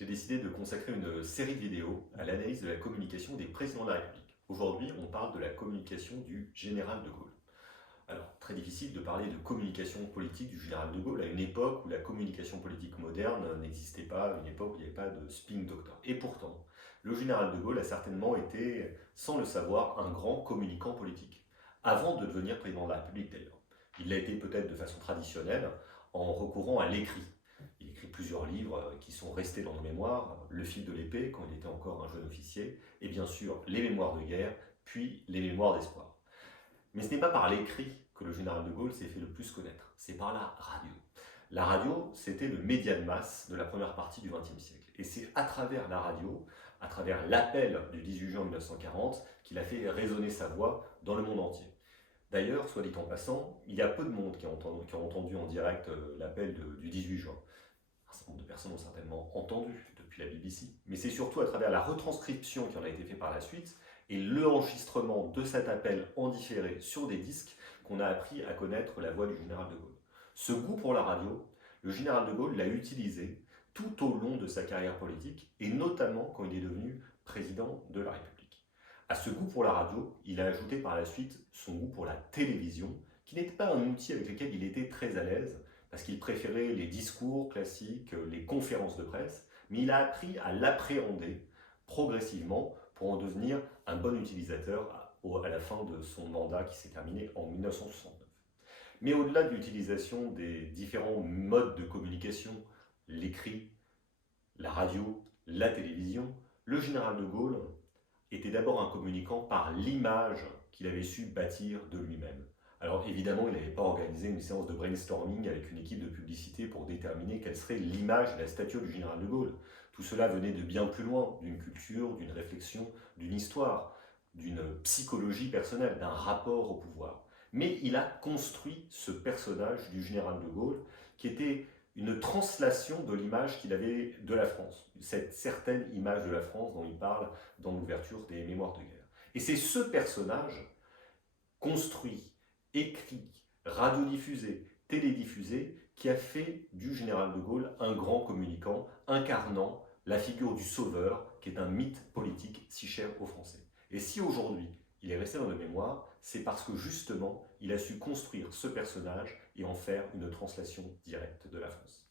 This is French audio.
J'ai décidé de consacrer une série de vidéos à l'analyse de la communication des présidents de la République. Aujourd'hui, on parle de la communication du général de Gaulle. Alors, très difficile de parler de communication politique du général de Gaulle à une époque où la communication politique moderne n'existait pas, une époque où il n'y avait pas de spin doctor. Et pourtant, le général de Gaulle a certainement été, sans le savoir, un grand communicant politique. Avant de devenir président de la République d'ailleurs. Il l'a été peut-être de façon traditionnelle en recourant à l'écrit. Il écrit plusieurs livres qui sont restés dans nos mémoires, Le fil de l'épée, quand il était encore un jeune officier, et bien sûr Les mémoires de guerre, puis Les mémoires d'espoir. Mais ce n'est pas par l'écrit que le général de Gaulle s'est fait le plus connaître, c'est par la radio. La radio, c'était le média de masse de la première partie du XXe siècle. Et c'est à travers la radio, à travers l'appel du 18 juin 1940, qu'il a fait résonner sa voix dans le monde entier. D'ailleurs, soit dit en passant, il y a peu de monde qui a entendu en direct l'appel du 18 juin. Un certain nombre de personnes ont certainement entendu depuis la BBC, mais c'est surtout à travers la retranscription qui en a été faite par la suite et l'enregistrement de cet appel en différé sur des disques qu'on a appris à connaître la voix du général de Gaulle. Ce goût pour la radio, le général de Gaulle l'a utilisé tout au long de sa carrière politique et notamment quand il est devenu président de la République. À ce goût pour la radio, il a ajouté par la suite son goût pour la télévision, qui n'était pas un outil avec lequel il était très à l'aise, parce qu'il préférait les discours classiques, les conférences de presse, mais il a appris à l'appréhender progressivement pour en devenir un bon utilisateur à la fin de son mandat qui s'est terminé en 1969. Mais au-delà de l'utilisation des différents modes de communication, l'écrit, la radio, la télévision, le général de Gaulle était d'abord un communicant par l'image qu'il avait su bâtir de lui-même. Alors évidemment, il n'avait pas organisé une séance de brainstorming avec une équipe de publicité pour déterminer quelle serait l'image et la stature du général de Gaulle. Tout cela venait de bien plus loin, d'une culture, d'une réflexion, d'une histoire, d'une psychologie personnelle, d'un rapport au pouvoir. Mais il a construit ce personnage du général de Gaulle qui était une translation de l'image qu'il avait de la France, cette certaine image de la France dont il parle dans l'ouverture des Mémoires de guerre. Et c'est ce personnage construit, écrit, radiodiffusé, télédiffusé, qui a fait du général de Gaulle un grand communicant, incarnant la figure du sauveur, qui est un mythe politique si cher aux Français. Et si aujourd'hui il est resté dans nos mémoires, c'est parce que justement il a su construire ce personnage et en faire une translation directe de la France.